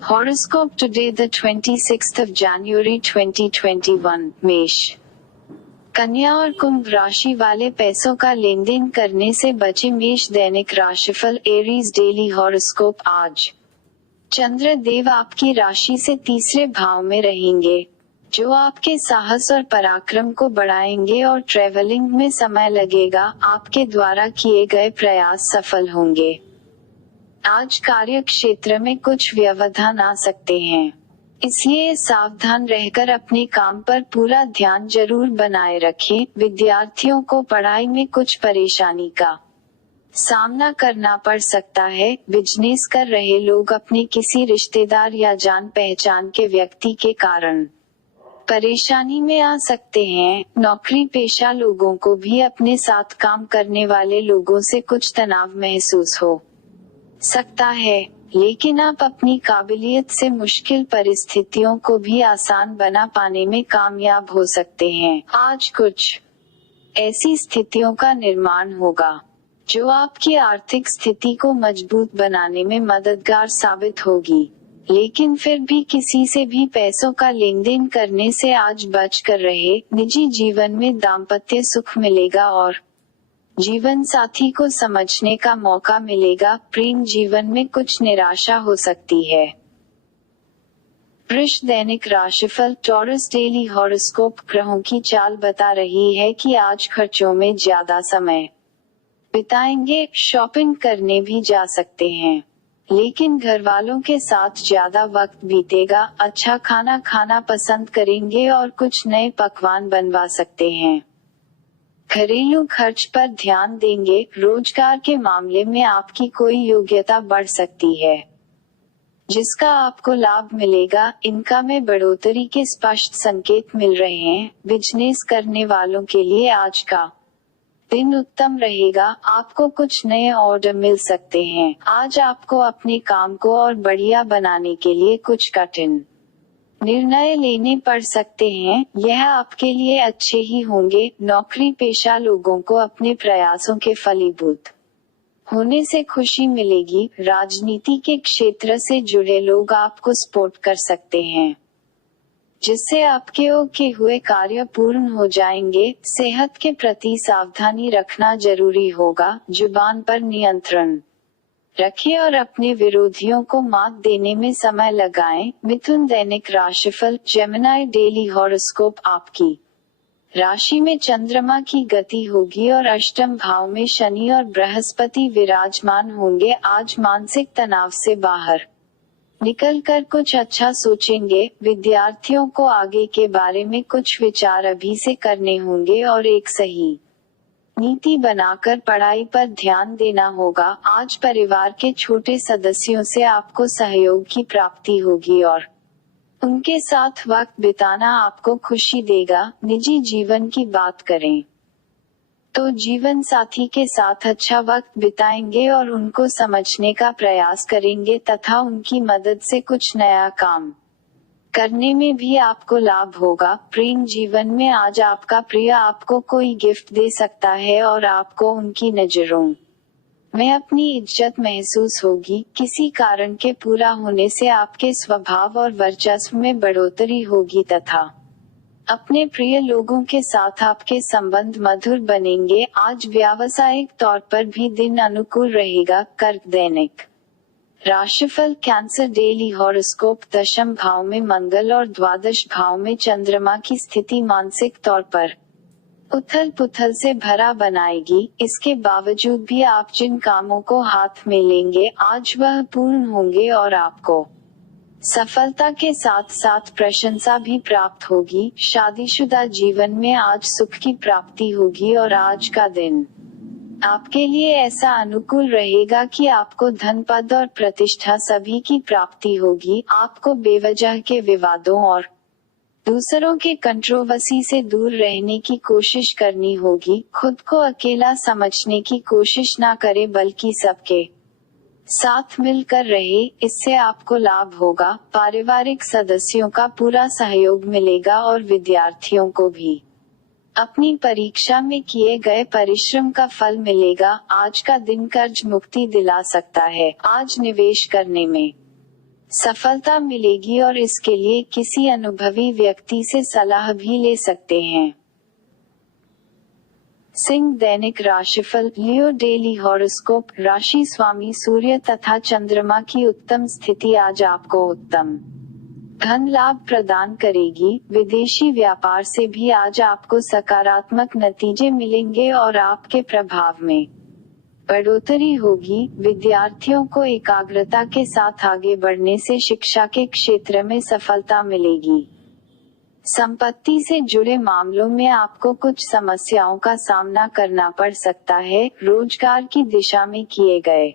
Horoscope today the 26th of January 2021 मेष। कन्या और कुंभ राशि वाले पैसों का लेन देन करने से बचे मेष। दैनिक राशिफल एरीज डेली हॉरोस्कोप। आज चंद्र देव आपकी राशि से तीसरे भाव में रहेंगे, जो आपके साहस और पराक्रम को बढ़ाएंगे और ट्रैवलिंग में समय लगेगा। आपके द्वारा किए गए प्रयास सफल होंगे। आज कार्य क्षेत्र में कुछ व्यवधान आ सकते हैं, इसलिए सावधान रहकर अपने काम पर पूरा ध्यान जरूर बनाए रखें। विद्यार्थियों को पढ़ाई में कुछ परेशानी का सामना करना पड़ सकता है। बिजनेस कर रहे लोग अपने किसी रिश्तेदार या जान पहचान के व्यक्ति के कारण परेशानी में आ सकते हैं। नौकरी पेशा लोगों को भी अपने साथ काम करने वाले लोगों से कुछ तनाव महसूस हो सकता है, लेकिन आप अपनी काबिलियत से मुश्किल परिस्थितियों को भी आसान बना पाने में कामयाब हो सकते हैं। आज कुछ ऐसी स्थितियों का निर्माण होगा जो आपकी आर्थिक स्थिति को मजबूत बनाने में मददगार साबित होगी, लेकिन फिर भी किसी से भी पैसों का लेन देन करने से आज बच कर रहे। निजी जीवन में दाम्पत्य सुख मिलेगा और जीवन साथी को समझने का मौका मिलेगा। प्रेम जीवन में कुछ निराशा हो सकती है। वृष दैनिक राशिफल टॉरस डेली हॉरोस्कोप। ग्रहों की चाल बता रही है कि आज खर्चों में ज्यादा समय बिताएंगे। शॉपिंग करने भी जा सकते हैं, लेकिन घर वालों के साथ ज्यादा वक्त बीतेगा। अच्छा खाना खाना पसंद करेंगे और कुछ नए पकवान बनवा सकते हैं। घरेलू खर्च पर ध्यान देंगे। रोजगार के मामले में आपकी कोई योग्यता बढ़ सकती है, जिसका आपको लाभ मिलेगा। इनकम में बढ़ोतरी के स्पष्ट संकेत मिल रहे हैं। बिजनेस करने वालों के लिए आज का दिन उत्तम रहेगा। आपको कुछ नए ऑर्डर मिल सकते हैं। आज आपको अपने काम को और बढ़िया बनाने के लिए कुछ कठिन निर्णय लेने पड़ सकते हैं। यह आपके लिए अच्छे ही होंगे। नौकरी पेशा लोगों को अपने प्रयासों के फलीभूत होने से खुशी मिलेगी। राजनीति के क्षेत्र से जुड़े लोग आपको सपोर्ट कर सकते हैं, जिससे आपके ओके हुए कार्य पूर्ण हो जाएंगे। सेहत के प्रति सावधानी रखना जरूरी होगा। जुबान पर नियंत्रण रखें और अपने विरोधियों को मात देने में समय लगाएं। मिथुन दैनिक राशिफल जेमिनी डेली हॉरोस्कोप। आपकी राशि में चंद्रमा की गति होगी और अष्टम भाव में शनि और बृहस्पति विराजमान होंगे। आज मानसिक तनाव से बाहर निकलकर कुछ अच्छा सोचेंगे। विद्यार्थियों को आगे के बारे में कुछ विचार अभी से करने होंगे और एक सही नीति बनाकर पढ़ाई पर ध्यान देना होगा। आज परिवार के छोटे सदस्यों से आपको सहयोग की प्राप्ति होगी और उनके साथ वक्त बिताना आपको खुशी देगा। निजी जीवन की बात करें तो जीवन साथी के साथ अच्छा वक्त बिताएंगे और उनको समझने का प्रयास करेंगे तथा उनकी मदद से कुछ नया काम करने में भी आपको लाभ होगा। प्रेम जीवन में आज आपका प्रिय आपको कोई गिफ्ट दे सकता है और आपको उनकी नजरों में अपनी इज्जत महसूस होगी। किसी कारण के पूरा होने से आपके स्वभाव और वर्चस्व में बढ़ोतरी होगी तथा अपने प्रिय लोगों के साथ आपके संबंध मधुर बनेंगे। आज व्यावसायिक तौर पर भी दिन अनुकूल रहेगा। कर्क दैनिक राशिफल कैंसर डेली हॉरोस्कोप। दशम भाव में मंगल और द्वादश भाव में चंद्रमा की स्थिति मानसिक तौर पर उथल पुथल से भरा बनाएगी। इसके बावजूद भी आप जिन कामों को हाथ में लेंगे आज वह पूर्ण होंगे और आपको सफलता के साथ साथ प्रशंसा भी प्राप्त होगी। शादीशुदा जीवन में आज सुख की प्राप्ति होगी और आज का दिन आपके लिए ऐसा अनुकूल रहेगा कि आपको धन पद और प्रतिष्ठा सभी की प्राप्ति होगी। आपको बेवजह के विवादों और दूसरों के कंट्रोवर्सी से दूर रहने की कोशिश करनी होगी। खुद को अकेला समझने की कोशिश ना करे, बल्कि सबके साथ मिलकर रहे। इससे आपको लाभ होगा। पारिवारिक सदस्यों का पूरा सहयोग मिलेगा और विद्यार्थियों को भी अपनी परीक्षा में किए गए परिश्रम का फल मिलेगा। आज का दिन कर्ज मुक्ति दिला सकता है। आज निवेश करने में सफलता मिलेगी और इसके लिए किसी अनुभवी व्यक्ति से सलाह भी ले सकते हैं। सिंह दैनिक राशिफल, लियो डेली हॉरोस्कोप। राशि स्वामी सूर्य तथा चंद्रमा की उत्तम स्थिति आज आपको उत्तम धन लाभ प्रदान करेगी। विदेशी व्यापार से भी आज आपको सकारात्मक नतीजे मिलेंगे और आपके प्रभाव में बढ़ोतरी होगी। विद्यार्थियों को एकाग्रता के साथ आगे बढ़ने से शिक्षा के क्षेत्र में सफलता मिलेगी। संपत्ति से जुड़े मामलों में आपको कुछ समस्याओं का सामना करना पड़ सकता है। रोजगार की दिशा में किए गए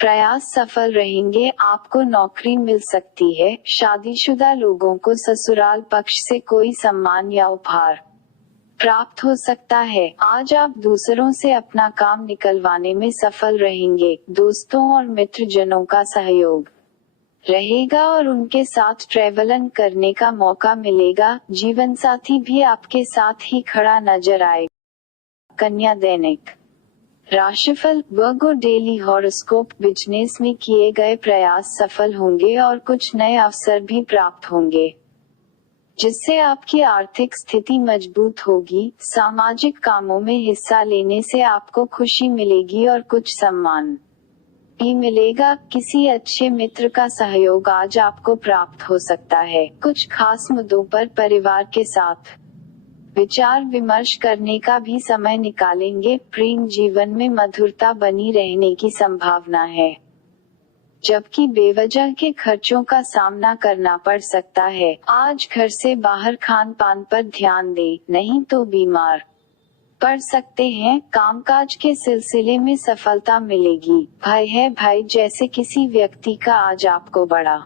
प्रयास सफल रहेंगे, आपको नौकरी मिल सकती है। शादीशुदा लोगों को ससुराल पक्ष से कोई सम्मान या उपहार प्राप्त हो सकता है। आज आप दूसरों से अपना काम निकलवाने में सफल रहेंगे। दोस्तों और मित्रजनों का सहयोग रहेगा और उनके साथ ट्रैवलन करने का मौका मिलेगा। जीवन साथी भी आपके साथ ही खड़ा नजर आएगा। कन्या दैनिक राशिफल, वर्गो डेली हॉरोस्कोप। बिजनेस में किए गए प्रयास सफल होंगे और कुछ नए अवसर भी प्राप्त होंगे, जिससे आपकी आर्थिक स्थिति मजबूत होगी। सामाजिक कामों में हिस्सा लेने से आपको खुशी मिलेगी और कुछ सम्मान भी मिलेगा। किसी अच्छे मित्र का सहयोग आज आपको प्राप्त हो सकता है। कुछ खास मुद्दों पर परिवार के साथ विचार विमर्श करने का भी समय निकालेंगे। प्रेम जीवन में मधुरता बनी रहने की संभावना है, जबकि बेवजह के खर्चों का सामना करना पड़ सकता है। आज घर से बाहर खान पान पर ध्यान दें, नहीं तो बीमार पड़ सकते हैं। कामकाज के सिलसिले में सफलता मिलेगी। भय है भय जैसे किसी व्यक्ति का आज आपको बड़ा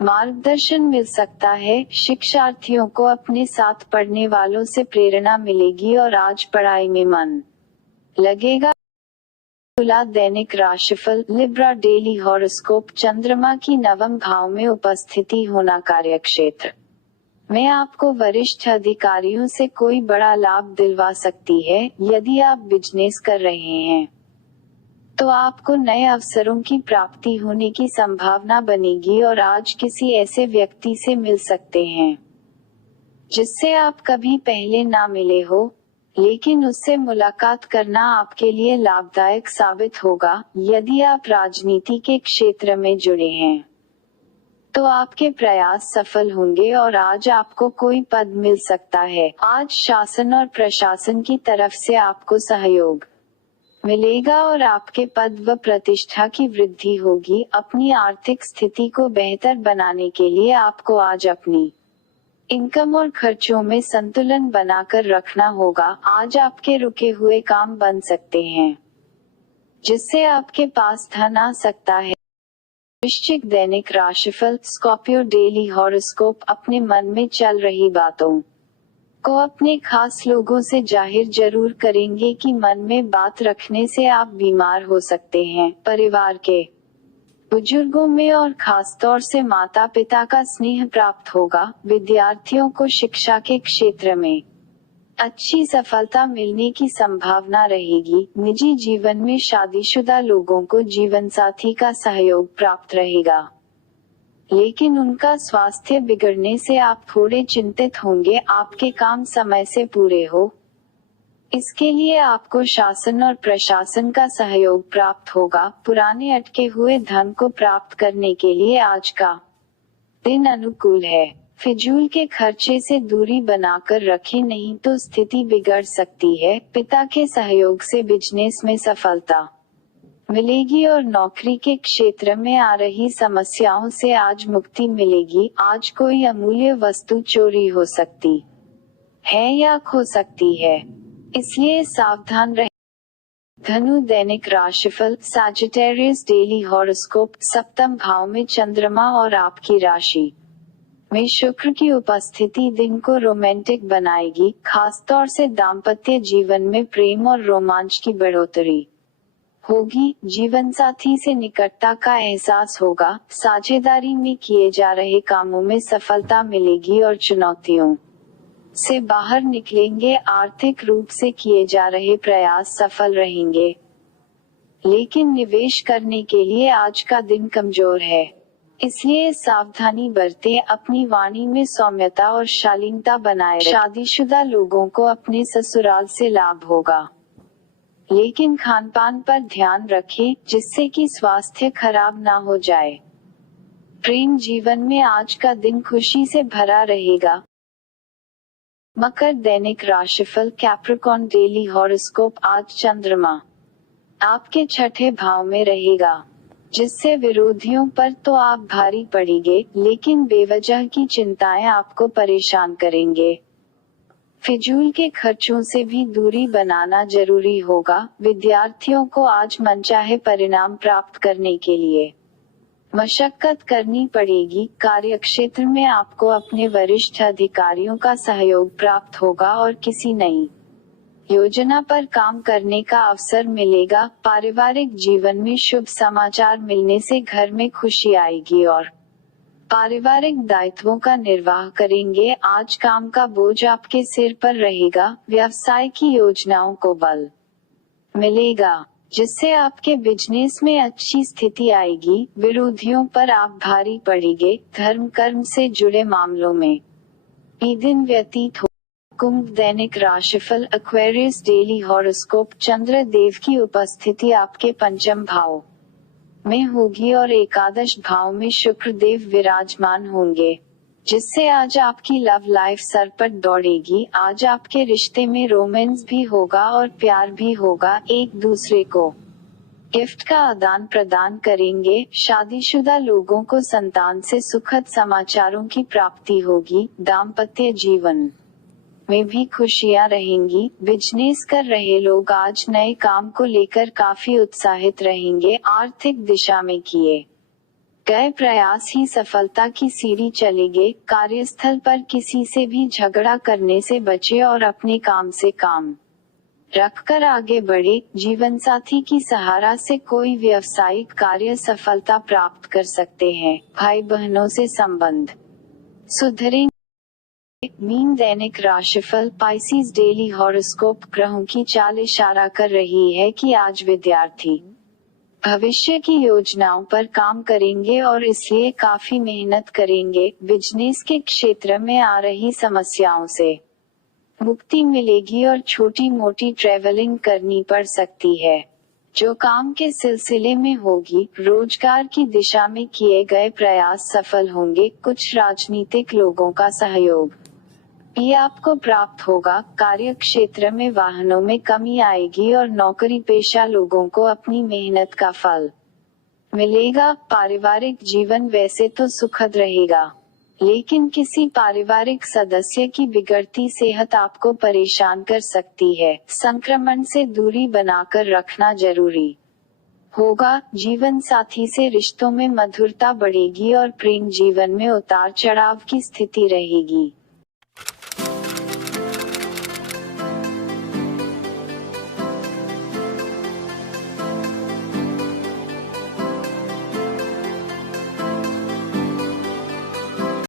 मार्गदर्शन मिल सकता है। शिक्षार्थियों को अपने साथ पढ़ने वालों से प्रेरणा मिलेगी और आज पढ़ाई में मन लगेगा। तुला दैनिक राशिफल, लिब्रा डेली हॉरोस्कोप। चंद्रमा की नवम भाव में उपस्थिति होना कार्यक्षेत्र में आपको वरिष्ठ अधिकारियों से कोई बड़ा लाभ दिलवा सकती है। यदि आप बिजनेस कर रहे हैं तो आपको नए अवसरों की प्राप्ति होने की संभावना बनेगी और आज किसी ऐसे व्यक्ति से मिल सकते हैं जिससे आप कभी पहले ना मिले हो, लेकिन उससे मुलाकात करना आपके लिए लाभदायक साबित होगा। यदि आप राजनीति के क्षेत्र में जुड़े हैं तो आपके प्रयास सफल होंगे और आज आपको कोई पद मिल सकता है। आज शासन और प्रशासन की तरफ से आपको सहयोग मिलेगा और आपके पद व प्रतिष्ठा की वृद्धि होगी। अपनी आर्थिक स्थिति को बेहतर बनाने के लिए आपको आज अपनी इनकम और खर्चों में संतुलन बनाकर रखना होगा। आज आपके रुके हुए काम बन सकते हैं, जिससे आपके पास धन आ सकता है। वृश्चिक दैनिक राशिफल, स्कॉर्पियो डेली हॉरोस्कोप। अपने मन में चल रही बातों को अपने खास लोगों से जाहिर जरूर करेंगे कि मन में बात रखने से आप बीमार हो सकते हैं। परिवार के बुजुर्गों में और खास तौर से माता पिता का स्नेह प्राप्त होगा। विद्यार्थियों को शिक्षा के क्षेत्र में अच्छी सफलता मिलने की संभावना रहेगी। निजी जीवन में शादीशुदा लोगों को जीवन साथी का सहयोग प्राप्त रहेगा, लेकिन उनका स्वास्थ्य बिगड़ने से आप थोड़े चिंतित होंगे। आपके काम समय से पूरे हो, इसके लिए आपको शासन और प्रशासन का सहयोग प्राप्त होगा। पुराने अटके हुए धन को प्राप्त करने के लिए आज का दिन अनुकूल है। फिजूल के खर्चे से दूरी बनाकर रखें, नहीं तो स्थिति बिगड़ सकती है। पिता के सहयोग से बिजनेस में सफलता मिलेगी और नौकरी के क्षेत्र में आ रही समस्याओं से आज मुक्ति मिलेगी। आज कोई अमूल्य वस्तु चोरी हो सकती है या खो सकती है, इसलिए सावधान रहें। धनु दैनिक राशिफल, सैजिटेरियस डेली हॉरोस्कोप। सप्तम भाव में चंद्रमा और आपकी राशि में शुक्र की उपस्थिति दिन को रोमांटिक बनाएगी। खास तौर से दाम्पत्य जीवन में प्रेम और रोमांच की बढ़ोतरी होगी। जीवन साथी से निकटता का एहसास होगा। साझेदारी में किए जा रहे कामों में सफलता मिलेगी और चुनौतियों से बाहर निकलेंगे। आर्थिक रूप से किए जा रहे प्रयास सफल रहेंगे, लेकिन निवेश करने के लिए आज का दिन कमजोर है। इसलिए सावधानी बरतें, अपनी वाणी में सौम्यता और शालीनता बनाए रखें। शादीशुदा लोगों को अपने ससुराल से लाभ होगा, लेकिन खानपान पर ध्यान रखें जिससे कि स्वास्थ्य खराब ना हो जाए। प्रेम जीवन में आज का दिन खुशी से भरा रहेगा। मकर दैनिक राशिफल कैप्रिकॉर्न डेली हॉरोस्कोप। आज चंद्रमा आपके छठे भाव में रहेगा, जिससे विरोधियों पर तो आप भारी पड़ेंगे, लेकिन बेवजह की चिंताएं आपको परेशान करेंगे। फिजूल के खर्चों से भी दूरी बनाना जरूरी होगा। विद्यार्थियों को आज मनचाहे परिणाम प्राप्त करने के लिए मशक्कत करनी पड़ेगी। कार्यक्षेत्र में आपको अपने वरिष्ठ अधिकारियों का सहयोग प्राप्त होगा और किसी नई योजना पर काम करने का अवसर मिलेगा। पारिवारिक जीवन में शुभ समाचार मिलने से घर में खुशी आएगी और पारिवारिक दायित्वों का निर्वाह करेंगे। आज काम का बोझ आपके सिर पर रहेगा। व्यवसाय की योजनाओं को बल मिलेगा, जिससे आपके बिजनेस में अच्छी स्थिति आएगी। विरोधियों पर आप भारी पड़ेंगे। धर्म कर्म से जुड़े मामलों में भी दिन व्यतीत हो। कुंभ दैनिक राशिफल एक्वेरियस डेली हॉरोस्कोप। चंद्र देव की उपस्थिति आपके पंचम भाव में होगी और एकादश भाव में शुक्र देव विराजमान होंगे, जिससे आज आपकी लव लाइफ सरपट दौड़ेगी। आज आपके रिश्ते में रोमांस भी होगा और प्यार भी होगा। एक दूसरे को गिफ्ट का आदान प्रदान करेंगे। शादीशुदा लोगों को संतान से सुखद समाचारों की प्राप्ति होगी। दाम्पत्य जीवन में भी खुशियां रहेंगी। बिजनेस कर रहे लोग आज नए काम को लेकर काफी उत्साहित रहेंगे। आर्थिक दिशा में किए गए प्रयास ही सफलता की सीढ़ी चलेंगे। कार्यस्थल पर किसी से भी झगड़ा करने से बचे और अपने काम से काम रखकर आगे बढ़े। जीवन साथी की सहारा से कोई व्यावसायिक कार्य सफलता प्राप्त कर सकते हैं। भाई बहनों से संबंध सुधरेंगे। मीन दैनिक राशिफल पाइसेस डेली हॉरोस्कोप। ग्रहों की चाल इशारा कर रही है कि आज विद्यार्थी भविष्य की योजनाओं पर काम करेंगे और इसलिए काफी मेहनत करेंगे। बिजनेस के क्षेत्र में आ रही समस्याओं से मुक्ति मिलेगी और छोटी मोटी ट्रैवलिंग करनी पड़ सकती है, जो काम के सिलसिले में होगी। रोजगार की दिशा में किए गए प्रयास सफल होंगे। कुछ राजनीतिक लोगों का सहयोग भी आपको प्राप्त होगा। कार्य क्षेत्र में वाहनों में कमी आएगी और नौकरी पेशा लोगों को अपनी मेहनत का फल मिलेगा। पारिवारिक जीवन वैसे तो सुखद रहेगा, लेकिन किसी पारिवारिक सदस्य की बिगड़ती सेहत आपको परेशान कर सकती है। संक्रमण से दूरी बनाकर रखना जरूरी होगा। जीवन साथी से रिश्तों में मधुरता बढ़ेगी और प्रेम जीवन में उतार चढ़ाव की स्थिति रहेगी।